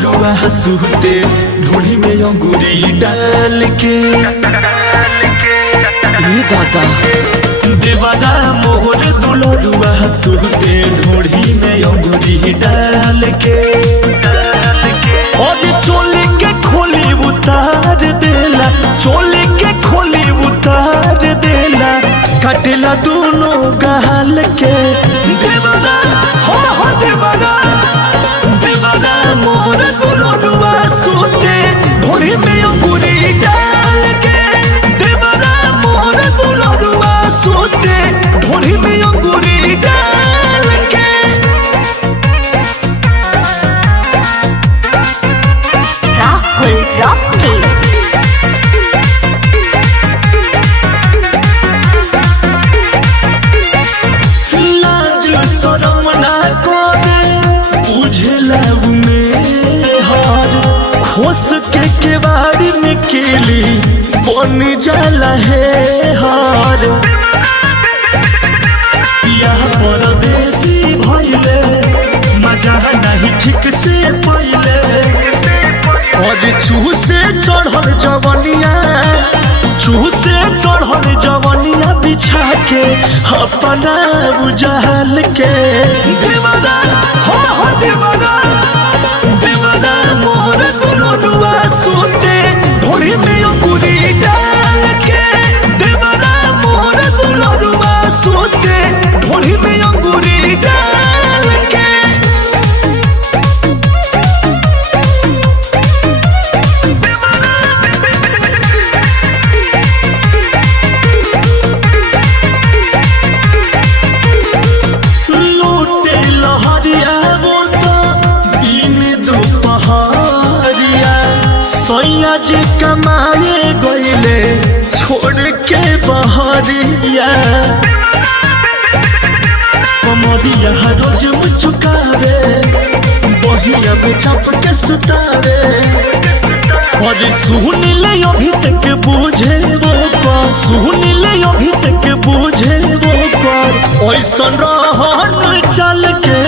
दुलरुआ हंसूते ढोली में अंगूरी डाल के दादा देवाना मोहर दुलरुआ हंसूते ढोली में अंगूरी डाल के और चोली के खोली उतार देला चोली के खोली उतार देला कटेला दोनों गाल के देवाना हो देवाना देवाना मोहर दुलरुआ हंसूते ढोली में अंगूरी डाल के देवाना मोहर दुलरुआ हंसूते ढोली में अंगूरी डाल के राहुल रॉकी लाज शरम ना करे बुझला में हार खोस के केवाड़ी में केली बन जाला है हार यह परदेसी भइले मजा नहीं ठीक से पहिले और चूह से चढ़ल जवनिया चूह से चढ़ल जवनिया बिछा के अपना बुझाल के देवाना हो देवाना देवाना मोहर दुलरुआ हंसूते ढोली में अंगूरी डाल के देवाना मोहर दुलरुआ हंसूते ढोली में अंगूरी डाल के लूटे लहरिया वो तो दिन दोपहरिया सैया जी कमाए गईले छोड़ के बहरिया कमरिया रोज मुझुकावे बहिया में चप के सुतावे और सुन ले अभिषेक बुझे वो कर सुन ले अभिषेक बुझे वो कर ऐसन रहन चल के